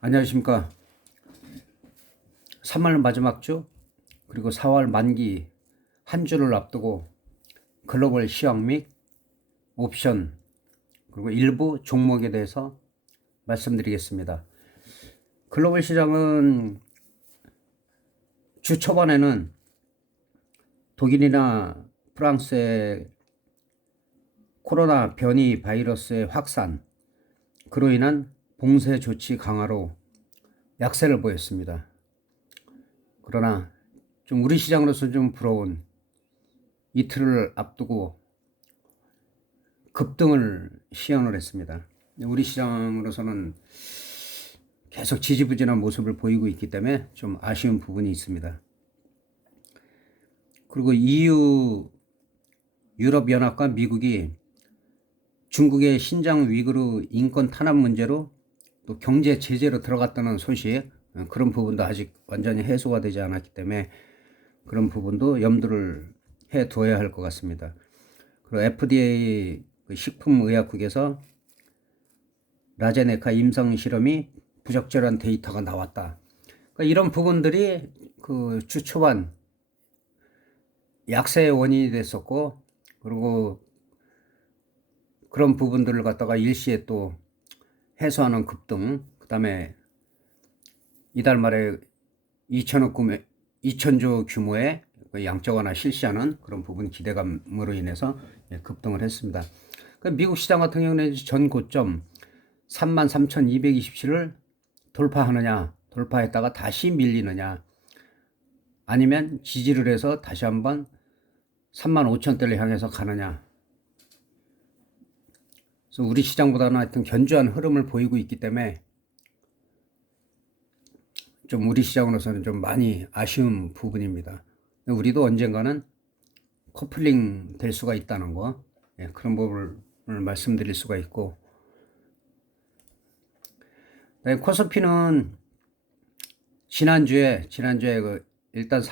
안녕하십니까. 3월 마지막 주 그리고 4월 만기 한 주를 앞두고 글로벌 시황 및 옵션 그리고 일부 종목에 대해서 말씀드리겠습니다. 글로벌 시장은 주 초반에는 독일이나 프랑스의 코로나 변이 바이러스의 확산, 그로 인한 봉쇄 조치 강화로 약세를 보였습니다. 그러나 좀 우리 시장으로서 좀 부러운 이틀을 앞두고 급등을 시현을 했습니다. 우리 시장으로서는 계속 지지부진한 모습을 보이고 있기 때문에 좀 아쉬운 부분이 있습니다. 그리고 EU, 유럽연합과 미국이 중국의 신장 위구르 인권 탄압 문제로 또 경제 제재로 들어갔다는 소식, 그런 부분도 아직 완전히 해소가 되지 않았기 때문에 그런 부분도 염두를 해 둬야 할 것 같습니다. 그리고 FDA 식품의약국에서 라제네카 임상 실험이 부적절한 데이터가 나왔다. 그러니까 이런 부분들이 그 주 초반 약세의 원인이 됐었고, 그리고 그런 부분들을 갖다가 일시에 또 해소하는 급등, 그 다음에 이달 말에 2천조 규모의 양적 완화 실시하는 그런 부분 기대감으로 인해서 급등을 했습니다. 미국 시장 같은 경우는 전 고점 33,227을 돌파하느냐, 돌파했다가 다시 밀리느냐, 아니면 지지를 해서 다시 한번 35,000대를 향해서 가느냐. 그래서 우리 시장보다는 하여튼 견조한 흐름을 보이고 있기 때문에 좀 우리 시장으로서는 좀 많이 아쉬운 부분입니다. 우리도 언젠가는 커플링 될 수가 있다는 거, 그런 부분을 말씀드릴 수가 있고, 코스피는 지난주에 일단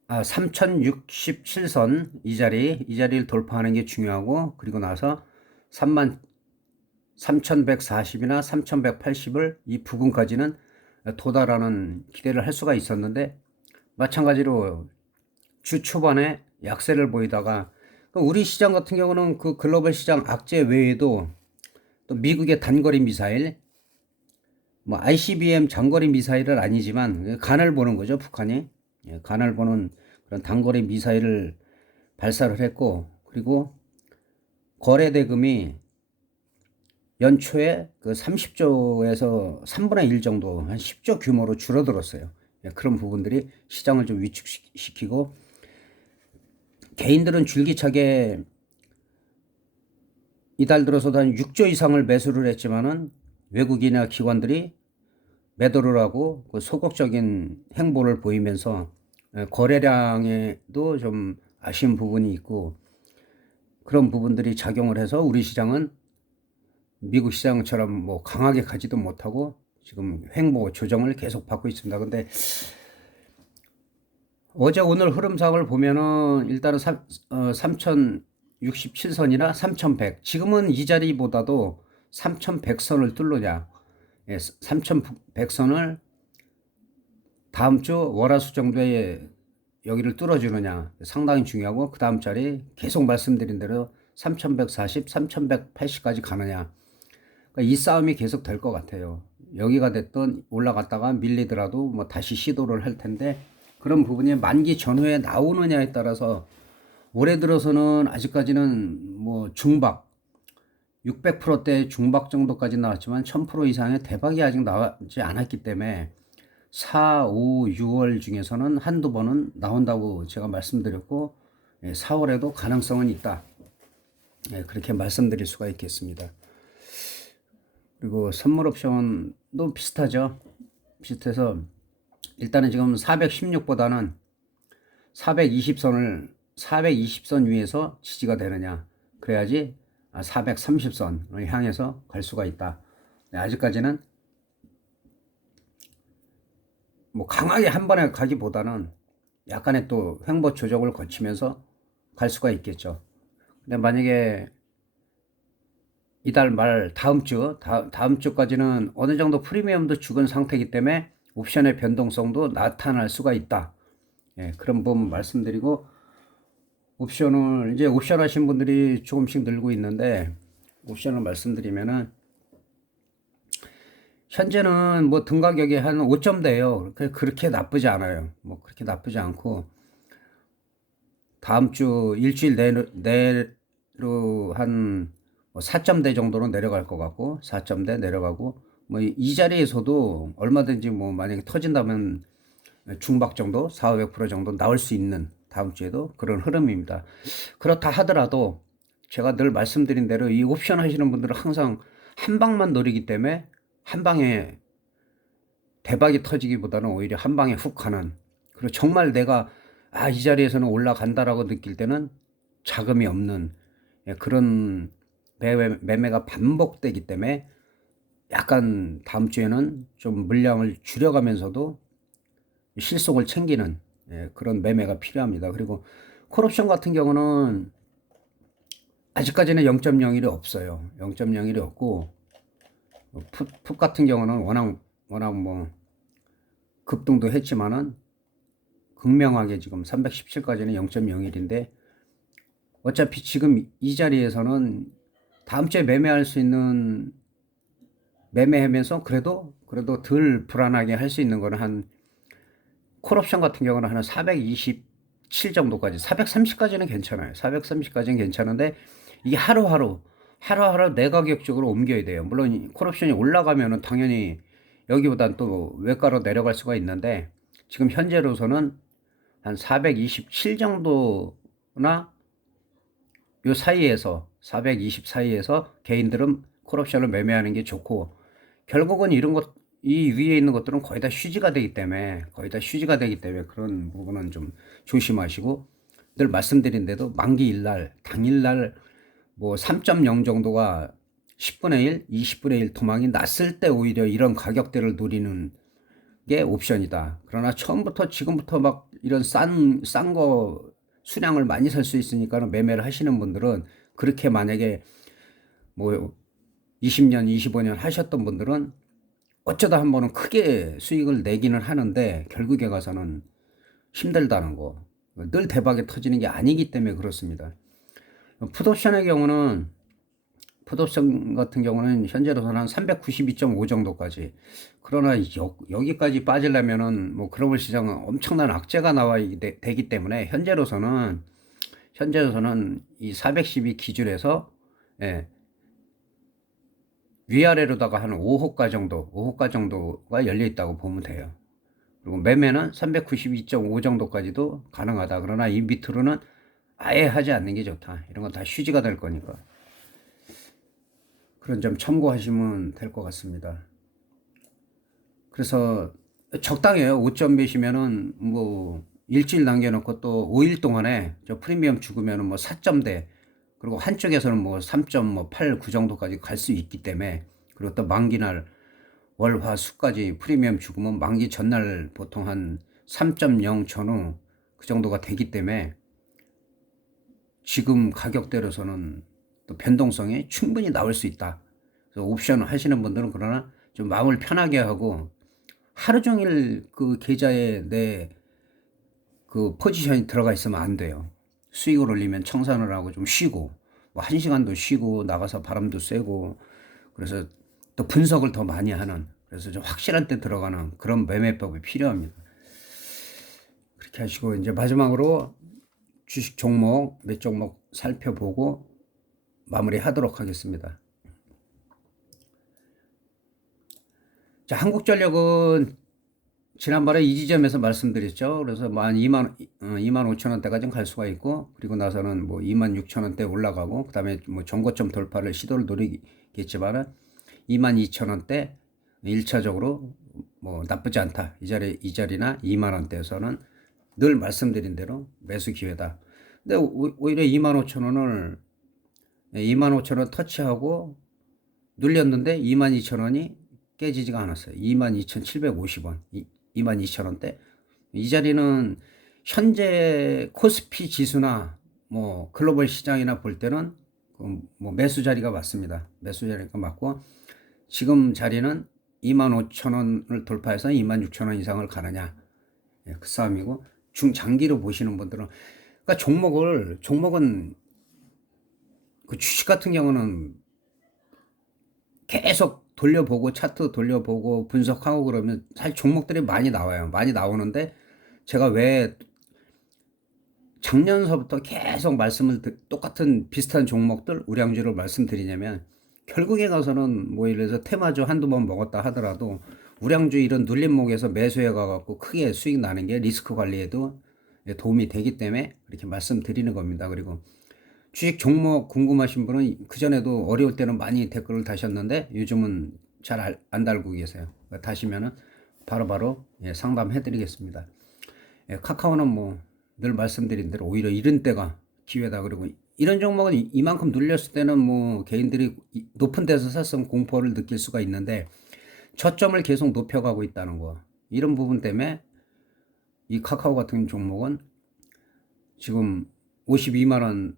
3067선 이 자리를 돌파하는 게 중요하고, 그리고 나서 33,140이나 3180을 이 부근까지는 도달하는 기대를 할 수가 있었는데, 마찬가지로 주 초반에 약세를 보이다가 우리 시장 같은 경우는 그 글로벌 시장 악재 외에도 또 미국의 단거리 미사일, 뭐 ICBM 장거리 미사일은 아니지만 간을 보는 거죠, 북한이. 간을 보는 그런 단거리 미사일을 발사를 했고, 그리고 거래 대금이 연초에 그 30조에서 3분의 1 정도, 한 10조 규모로 줄어들었어요. 그런 부분들이 시장을 좀 위축시키고, 개인들은 줄기차게 이달 들어서도 한 6조 이상을 매수를 했지만은 외국인이나 기관들이 매도를 하고 그 소극적인 행보를 보이면서 거래량에도 좀 아쉬운 부분이 있고, 그런 부분들이 작용을 해서 우리 시장은 미국 시장처럼 뭐 강하게 가지도 못하고 지금 횡보 조정을 계속 받고 있습니다. 근데 어제 오늘 흐름상을 보면은 일단은 3067선이나 3100, 지금은 이 자리보다도 3100선을 뚫느냐, 3100선을 다음 주 월화수 정도에 여기를 뚫어주느냐 상당히 중요하고, 그 다음 자리 계속 말씀드린 대로 3140, 3180까지 가느냐, 그러니까 이 싸움이 계속 될 것 같아요. 여기가 됐든 올라갔다가 밀리더라도 뭐 다시 시도를 할 텐데, 그런 부분이 만기 전후에 나오느냐에 따라서 올해 들어서는 아직까지는 뭐 중박 600%대 중박 정도까지 나왔지만 1000% 이상의 대박이 아직 나오지 않았기 때문에 4, 5, 6월 중에서는 한두 번은 나온다고 제가 말씀드렸고, 4월에도 가능성은 있다, 그렇게 말씀드릴 수가 있겠습니다. 그리고 선물 옵션도 비슷하죠. 비슷해서 일단은 지금 416보다는 420선 위에서 지지가 되느냐, 그래야지 430선을 향해서 갈 수가 있다. 아직까지는 뭐 강하게 한 번에 가기보다는 약간의 또 횡보 조정을 거치면서 갈 수가 있겠죠. 근데 만약에 이달 말 다음 주까지는 어느 정도 프리미엄도 죽은 상태이기 때문에 옵션의 변동성도 나타날 수가 있다. 예, 그런 부분 말씀드리고, 옵션을 이제 옵션 하신 분들이 조금씩 늘고 있는데, 옵션을 말씀드리면은 현재는 뭐 등 가격이 한 5점대예요. 그렇게 나쁘지 않아요. 뭐 그렇게 나쁘지 않고, 다음 주 일주일 내로 한 4점대 정도로 내려갈 것 같고, 4점대 내려가고, 뭐 이 자리에서도 얼마든지 뭐 만약에 터진다면 중박 정도, 400% 정도 나올 수 있는 다음 주에도 그런 흐름입니다. 그렇다 하더라도 제가 늘 말씀드린 대로 이 옵션 하시는 분들은 항상 한 방만 노리기 때문에 한 방에 대박이 터지기보다는 오히려 한 방에 훅 가는, 그리고 정말 내가 이 자리에서는 올라간다라고 느낄 때는 자금이 없는, 그런 매매가 반복되기 때문에 약간 다음 주에는 좀 물량을 줄여가면서도 실속을 챙기는, 그런 매매가 필요합니다. 그리고 콜옵션 같은 경우는 아직까지는 0.01이 없어요. 0.01이 없고, 풋 같은 경우는 워낙 뭐 급등도 했지만은 극명하게 지금 317까지는 0.01인데, 어차피 지금 이 자리에서는 다음 주에 매매할 수 있는, 매매하면서 그래도 덜 불안하게 할 수 있는 거는 한, 콜옵션 같은 경우는 한 427 정도까지, 430까지는 괜찮아요. 430까지는 괜찮은데 이게 하루하루 내가격적으로 옮겨야 돼요. 물론 콜옵션이 올라가면은 당연히 여기보단 또 외가로 내려갈 수가 있는데, 지금 현재로서는 한 427 정도나 요 사이에서, 420 사이에서 개인들은 콜옵션을 매매하는 게 좋고, 결국은 이 위에 있는 것들은 거의 다 휴지가 되기 때문에 그런 부분은 좀 조심하시고, 늘 말씀드린 대로 만기 일날, 당일날 뭐 3.0 정도가 10분의 1, 20분의 1 도망이 났을 때 오히려 이런 가격대를 노리는 게 옵션이다. 그러나 처음부터 지금부터 막 이런 싼 거 수량을 많이 살 수 있으니까 매매를 하시는 분들은, 그렇게 만약에 뭐 20년, 25년 하셨던 분들은 어쩌다 한 번은 크게 수익을 내기는 하는데 결국에 가서는 힘들다는 거. 늘 대박이 터지는 게 아니기 때문에 그렇습니다. 풋옵션 같은 경우는 현재로서는 한 392.5 정도까지. 그러나 여기까지 빠지려면은 뭐 글로벌 시장은 엄청난 악재가 되기 때문에 현재로서는 이 412 기준에서, 예, 위아래로다가 한 5호가 정도가 열려 있다고 보면 돼요. 그리고 매매는 392.5 정도까지도 가능하다. 그러나 이 밑으로는 아예 하지 않는 게 좋다. 이런 건 다 휴지가 될 거니까. 그런 점 참고하시면 될 것 같습니다. 그래서 적당해요. 5점 매시면은 뭐 일주일 남겨놓고 또 5일 동안에 저 프리미엄 죽으면은 뭐 4점대, 그리고 한쪽에서는 뭐 3.8, 9 정도까지 갈 수 있기 때문에, 그리고 또 만기날 월, 화, 수까지 프리미엄 죽으면 만기 전날 보통 한 3.0 전후 그 정도가 되기 때문에 지금 가격대로서는 또 변동성이 충분히 나올 수 있다. 그래서 옵션 하시는 분들은 그러나 좀 마음을 편하게 하고, 하루 종일 그 계좌에 내 그 포지션이 들어가 있으면 안 돼요. 수익을 올리면 청산을 하고 좀 쉬고, 뭐 1시간도 쉬고 나가서 바람도 쐬고, 그래서 또 분석을 더 많이 하는, 그래서 좀 확실한 때 들어가는 그런 매매법이 필요합니다. 그렇게 하시고, 이제 마지막으로 주식 종목 몇 종목 살펴보고 마무리하도록 하겠습니다. 자, 한국전력은 지난번에 이 지점에서 말씀드렸죠. 그래서 뭐 한 2만 5천 원대까지 갈 수가 있고, 그리고 나서는 뭐 2만 6천 원대 올라가고, 그 다음에 뭐 전고점 돌파를 시도를 노리겠지만은 2만 2천 원대 1차적으로 뭐 나쁘지 않다. 이 자리나 2만 원대에서는 늘 말씀드린 대로 매수 기회다. 근데 오히려 2만 5천 원을 2만 5천 원 터치하고 눌렸는데 2만 2천 원이 깨지지가 않았어요. 22,750원, 22,000원대. 이 자리는 현재 코스피 지수나 뭐 글로벌 시장이나 볼 때는 뭐 매수 자리가 맞습니다. 매수 자리가 맞고 지금 자리는 25,000원을 돌파해서 26,000원 이상을 가느냐, 예, 그 싸움이고, 중장기로 보시는 분들은, 그러니까 종목은 그 주식 같은 경우는 계속 돌려보고 차트 돌려보고 분석하고 그러면 사실 종목들이 많이 나와요. 많이 나오는데 제가 왜 작년서부터 계속 똑같은 비슷한 종목들 우량주를 말씀드리냐면, 결국에 가서는 뭐 예를 들어서 테마주 한두 번 먹었다 하더라도 우량주 이런 눌림목에서 매수해 가갖고 크게 수익 나는 게 리스크 관리에도 도움이 되기 때문에 이렇게 말씀드리는 겁니다. 그리고 주식 종목 궁금하신 분은 그전에도 어려울 때는 많이 댓글을 다셨는데 요즘은 잘 안 달고 계세요. 다시면은 바로바로 상담해 드리겠습니다. 카카오는 뭐 늘 말씀드린 대로 오히려 이런 때가 기회다. 그리고 이런 종목은 이만큼 눌렸을 때는 뭐 개인들이 높은 데서 샀으면 공포를 느낄 수가 있는데 저점을 계속 높여가고 있다는 거, 이런 부분 때문에 이 카카오 같은 종목은 지금 52만 원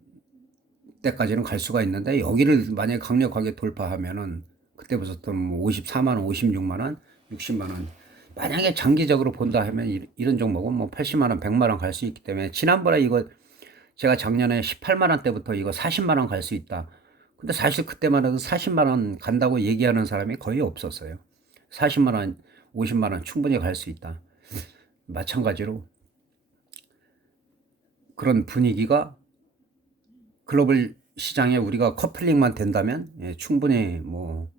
때까지는 갈 수가 있는데, 여기를 만약에 강력하게 돌파하면은 그때부터는 뭐 54만 원, 56만 원, 60만 원, 만약에 장기적으로 본다 하면 이런 종목은 뭐 80만 원, 100만 원 갈 수 있기 때문에, 지난번에 이거 제가 작년에 18만 원 때부터 이거 40만 원 갈 수 있다. 근데 사실 그때만 해도 40만 원 간다고 얘기하는 사람이 거의 없었어요. 40만 원, 50만 원 충분히 갈 수 있다. 마찬가지로 그런 분위기가 글로벌 시장에 우리가 커플링만 된다면 충분히 뭐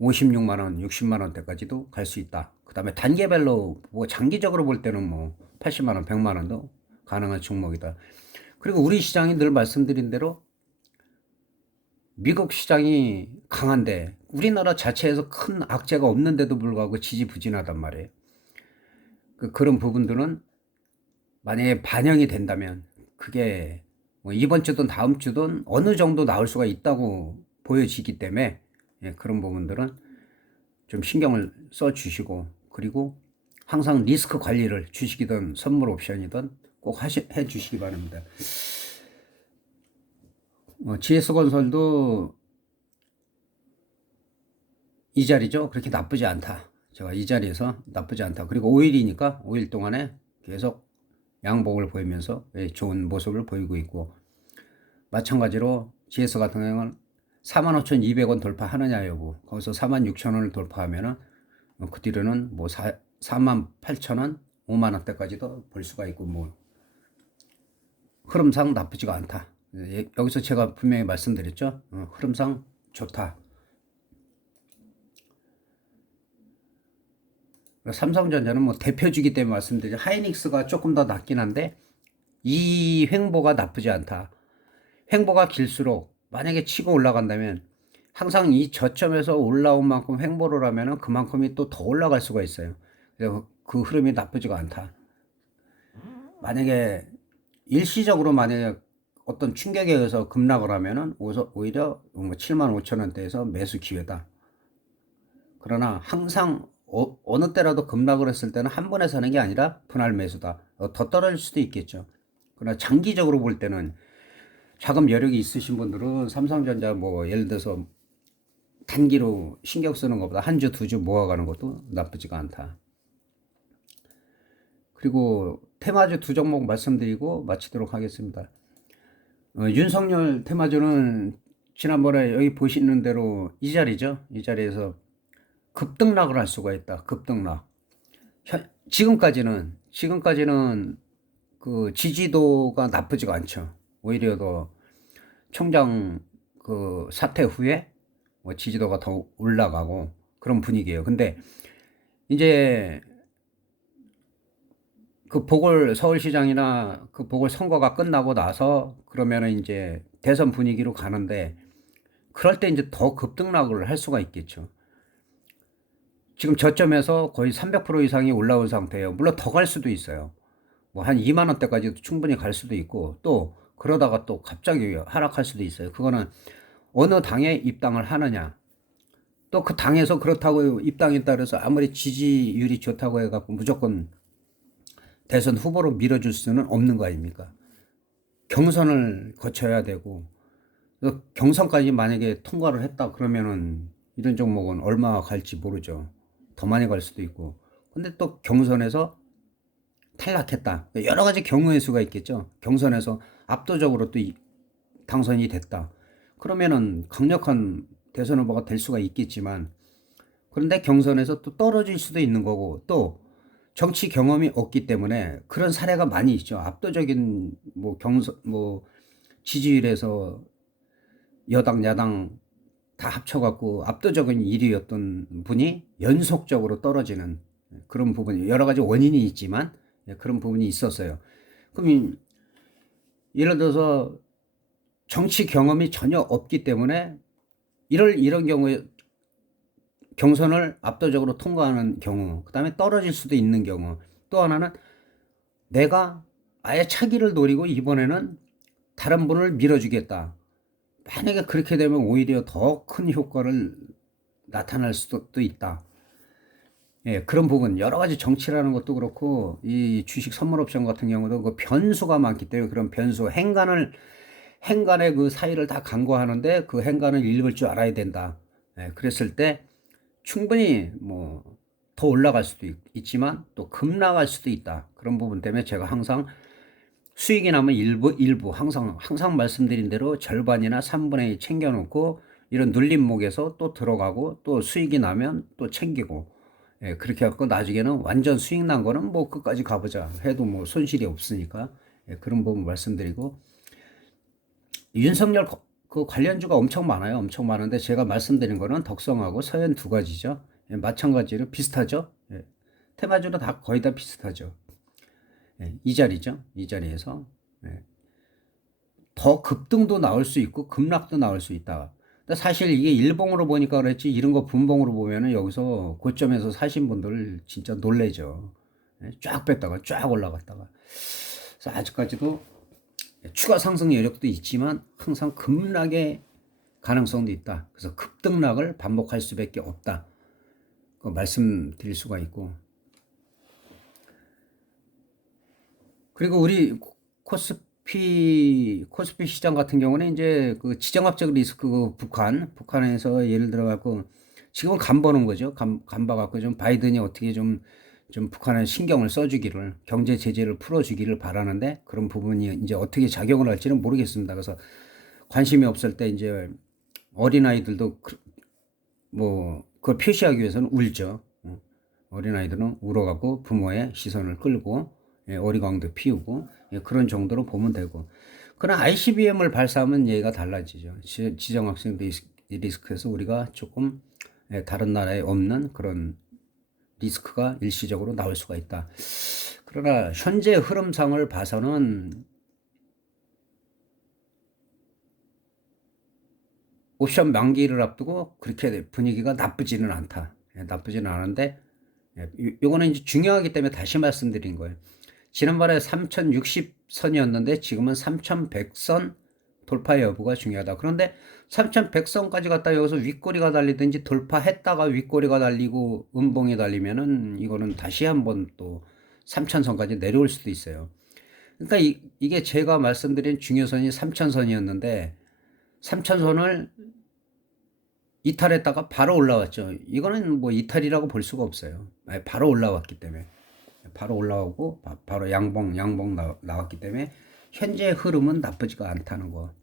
56만 원, 60만 원대까지도 갈 수 있다. 그 다음에 단계별로 뭐 장기적으로 볼 때는 뭐 80만 원, 100만 원도 가능한 종목이다. 그리고 우리 시장이 늘 말씀드린 대로 미국 시장이 강한데 우리나라 자체에서 큰 악재가 없는데도 불구하고 지지부진하단 말이에요. 그런 부분들은 만약에 반영이 된다면 그게 뭐 이번 주든 다음 주든 어느 정도 나올 수가 있다고 보여지기 때문에 그런 부분들은 좀 신경을 써 주시고, 그리고 항상 리스크 관리를 주식이든 선물 옵션이든 꼭 해 주시기 바랍니다. GS건설도 이 자리죠. 그렇게 나쁘지 않다. 제가 이 자리에서 나쁘지 않다. 그리고 5일이니까 5일 동안에 계속 양봉을 보이면서 좋은 모습을 보이고 있고, 마찬가지로 GS 같은 경우는 45,200원 돌파하느냐 여부, 거기서 46,000원을 돌파하면은 그 뒤로는 뭐 48,000원, 5만 원대까지도 볼 수가 있고, 뭐 흐름상 나쁘지가 않다. 여기서 제가 분명히 말씀드렸죠. 흐름상 좋다. 삼성전자는 뭐 대표주기 때문에 말씀드리죠. 하이닉스가 조금 더 낫긴 한데 이 횡보가 나쁘지 않다. 횡보가 길수록 만약에 치고 올라간다면 항상 이 저점에서 올라온 만큼 횡보를 하면은 그만큼이 또 더 올라갈 수가 있어요. 그래서 그 흐름이 나쁘지가 않다. 만약에 일시적으로 만약에 어떤 충격에 의해서 급락을 하면은 오히려 75,000원대에서 매수 기회다. 그러나 항상 어느 때라도 급락을 했을 때는 한 번에 사는 게 아니라 분할 매수다. 더 떨어질 수도 있겠죠. 그러나 장기적으로 볼 때는 자금 여력이 있으신 분들은 삼성전자 뭐 예를 들어서 단기로 신경 쓰는 것보다 한 주, 두 주 모아가는 것도 나쁘지가 않다. 그리고 테마주 두 종목 말씀드리고 마치도록 하겠습니다. 윤석열 테마주는 지난번에 여기 보시는 대로 이 자리죠. 이 자리에서 급등락을 할 수가 있다. 급등락. 지금까지는 그 지지도가 나쁘지가 않죠. 오히려 더 총장 그 사퇴 후에 뭐 지지도가 더 올라가고 그런 분위기예요. 근데 이제 그 서울시장이나 그 보궐선거가 끝나고 나서 그러면은 이제 대선 분위기로 가는데, 그럴 때 이제 더 급등락을 할 수가 있겠죠. 지금 저점에서 거의 300% 이상이 올라온 상태예요. 물론 더 갈 수도 있어요. 뭐 한 2만 원대까지도 충분히 갈 수도 있고, 또 그러다가 또 갑자기 하락할 수도 있어요. 그거는 어느 당에 입당을 하느냐, 또 그 당에서 그렇다고 입당에 따라서 아무리 지지율이 좋다고 해갖고 무조건 대선 후보로 밀어줄 수는 없는 거 아닙니까? 경선을 거쳐야 되고, 그래서 경선까지 만약에 통과를 했다 그러면은 이런 종목은 얼마 갈지 모르죠. 더 많이 갈 수도 있고. 근데 또 경선에서 탈락했다. 여러 가지 경우의 수가 있겠죠. 경선에서 압도적으로 또 당선이 됐다. 그러면은 강력한 대선 후보가 될 수가 있겠지만, 그런데 경선에서 또 떨어질 수도 있는 거고, 또 정치 경험이 없기 때문에 그런 사례가 많이 있죠. 압도적인 뭐 경선 뭐 지지율에서 여당 야당 다 합쳐갖고 압도적인 1위였던 분이 연속적으로 떨어지는 그런 부분이 여러 가지 원인이 있지만 그런 부분이 있었어요. 그럼 예를 들어서 정치 경험이 전혀 없기 때문에 이런 경우에 경선을 압도적으로 통과하는 경우, 그 다음에 떨어질 수도 있는 경우, 또 하나는 내가 아예 차기를 노리고 이번에는 다른 분을 밀어주겠다. 만약에 그렇게 되면 오히려 더 큰 효과를 나타날 수도 있다. 예, 그런 부분 여러 가지 정치라는 것도 그렇고 이 주식 선물 옵션 같은 경우도 그 변수가 많기 때문에 그런 변수 행간의 그 사이를 다 간과하는데 그 행간을 읽을 줄 알아야 된다. 예, 그랬을 때 충분히 뭐 더 올라갈 수도 있지만 또 급락할 수도 있다. 그런 부분 때문에 제가 항상 수익이 나면 일부 항상 말씀드린 대로 절반이나 3분의 1 챙겨놓고 이런 눌림목에서 또 들어가고 또 수익이 나면 또 챙기고 예, 그렇게 해갖고 나중에는 완전 수익 난 거는 뭐 끝까지 가보자 해도 뭐 손실이 없으니까 예, 그런 부분 말씀드리고 윤석열 그 관련주가 엄청 많아요. 엄청 많은데 제가 말씀드린 거는 덕성하고 서현 두 가지죠. 예, 마찬가지로 비슷하죠. 예, 테마주로 다 거의 다 비슷하죠. 예, 이 자리죠. 이 자리에서 예, 더 급등도 나올 수 있고 급락도 나올 수 있다. 근데 사실 이게 일봉으로 보니까 그랬지 이런 거 분봉으로 보면은 여기서 고점에서 사신 분들 진짜 놀래죠. 예, 쫙 뺐다가 쫙 올라갔다가. 그래서 아직까지도 추가 상승 여력도 있지만 항상 급락의 가능성도 있다. 그래서 급등락을 반복할 수밖에 없다. 그 말씀드릴 수가 있고. 그리고 우리 코스피 시장 같은 경우는 이제 그 지정학적 리스크 북한에서 예를 들어 갖고 지금은 간 보는 거죠. 간 봐갖고 좀 바이든이 어떻게 좀 북한에 신경을 써주기를 경제 제재를 풀어주기를 바라는데 그런 부분이 이제 어떻게 작용을 할지는 모르겠습니다. 그래서 관심이 없을 때 이제 어린아이들도 뭐 그걸 표시하기 위해서는 울죠. 어린아이들은 울어갖고 부모의 시선을 끌고 예, 어리광도 피우고 예, 그런 정도로 보면 되고 그러나 ICBM을 발사하면 얘가 달라지죠. 지정학생 리스크에서 우리가 조금 예, 다른 나라에 없는 그런 리스크가 일시적으로 나올 수가 있다. 그러나 현재 흐름상을 봐서는 옵션 만기를 앞두고 그렇게 분위기가 나쁘지는 않다. 예, 나쁘지는 않은데 예, 요거는 이제 중요하기 때문에 다시 말씀드린 거예요. 지난번에 3060선이었는데 지금은 3100선 돌파 여부가 중요하다. 그런데 3100선까지 갔다 여기서 윗꼬리가 달리든지 돌파했다가 윗꼬리가 달리고 음봉이 달리면은 이거는 다시 한번 또 3000선까지 내려올 수도 있어요. 그러니까 이게 제가 말씀드린 중요선이 3000선이었는데 3000선을 이탈했다가 바로 올라왔죠. 이거는 뭐 이탈이라고 볼 수가 없어요. 바로 올라왔기 때문에. 바로 올라오고 바로 양봉 나왔기 때문에 현재 흐름은 나쁘지가 않다는 거.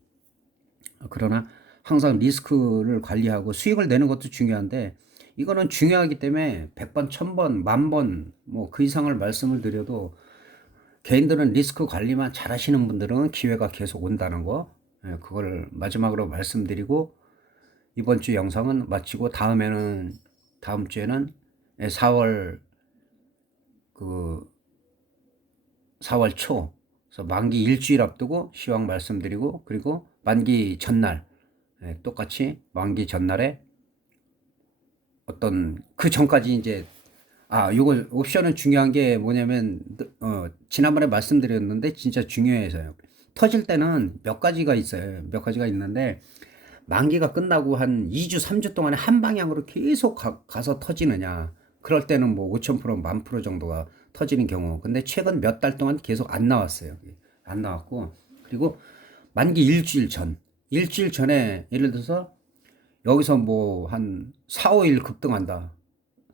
그러나 항상 리스크를 관리하고 수익을 내는 것도 중요한데 이거는 중요하기 때문에 100번, 1000번, 10,000번 뭐 그 이상을 말씀을 드려도 개인들은 리스크 관리만 잘 하시는 분들은 기회가 계속 온다는 거. 그걸 마지막으로 말씀드리고 이번 주 영상은 마치고 다음 주에는 4월 4월 초, 그래서 만기 일주일 앞두고 시황 말씀드리고 그리고 만기 전날 똑같이 만기 전날에 어떤 그 전까지 이제 요거 옵션은 중요한 게 뭐냐면 지난번에 말씀드렸는데 진짜 중요해서요. 터질 때는 몇 가지가 있어요. 몇 가지가 있는데 만기가 끝나고 한 2주, 3주 동안에 한 방향으로 계속 가서 터지느냐. 그럴 때는 뭐 5,000%, 10,000% 정도가 터지는 경우. 근데 최근 몇 달 동안 계속 안 나왔어요. 안 나왔고. 그리고 만기 일주일 전. 일주일 전에 예를 들어서 여기서 뭐 한 4, 5일 급등한다.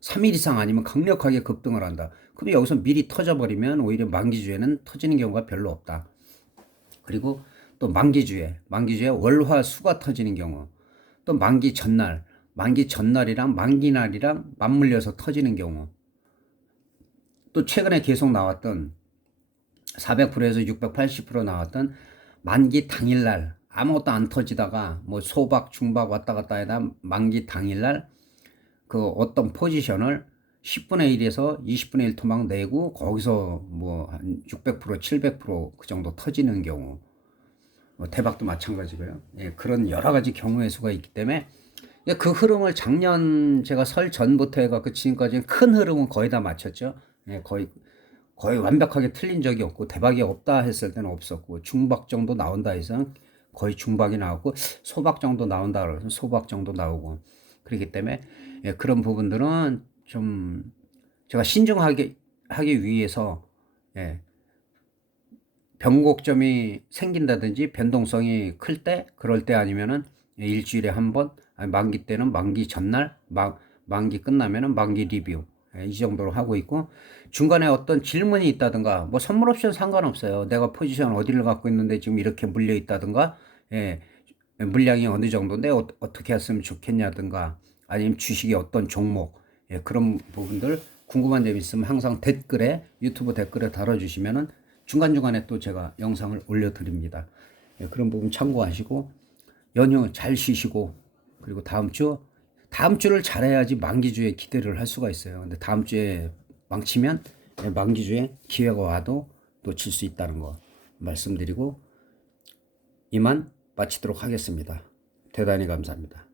3일 이상 아니면 강력하게 급등을 한다. 그럼 여기서 미리 터져버리면 오히려 만기주에는 터지는 경우가 별로 없다. 그리고 또 만기주에 월화수가 터지는 경우, 또 만기 전날이랑 만기날이랑 맞물려서 터지는 경우, 또 최근에 계속 나왔던 400%에서 680% 나왔던 만기 당일날 아무것도 안 터지다가 뭐 소박 중박 왔다 갔다 해다 만기 당일날 그 어떤 포지션을 10분의 1에서 20분의 1 토막 내고 거기서 뭐 한 600%, 700%그 정도 터지는 경우, 뭐 대박도 마찬가지고요. 예, 그런 여러 가지 경우의 수가 있기 때문에 그 흐름을 작년 제가 설 전부터 해갖고 지금까지 큰 흐름은 거의 다 맞췄죠. 예, 거의 완벽하게 틀린 적이 없고 대박이 없다 했을 때는 없었고, 중박 정도 나온다 해서 거의 중박이 나왔고, 소박 정도 나온다 그래서 소박 정도 나오고, 그렇기 때문에 예, 그런 부분들은 좀 제가 신중하게 하기 위해서, 예, 변곡점이 생긴다든지 변동성이 클 때, 그럴 때 아니면은 일주일에 한 번, 만기 때는 만기 전날, 만기 끝나면은 만기 리뷰, 이 정도로 하고 있고, 중간에 어떤 질문이 있다든가, 뭐 선물 옵션 상관없어요. 내가 포지션 어디를 갖고 있는데 지금 이렇게 물려 있다든가, 예, 물량이 어느 정도인데 어떻게 했으면 좋겠냐든가, 아니면 주식이 어떤 종목, 예, 그런 부분들 궁금한 점 있으면 항상 유튜브 댓글에 달아주시면은 중간중간에 또 제가 영상을 올려드립니다. 예, 그런 부분 참고하시고 연휴 잘 쉬시고, 그리고 다음 주를 잘해야지 만기주에 기대를 할 수가 있어요. 근데 다음 주에 망치면 만기주에 기회가 와도 놓칠 수 있다는 거 말씀드리고 이만 마치도록 하겠습니다. 대단히 감사합니다.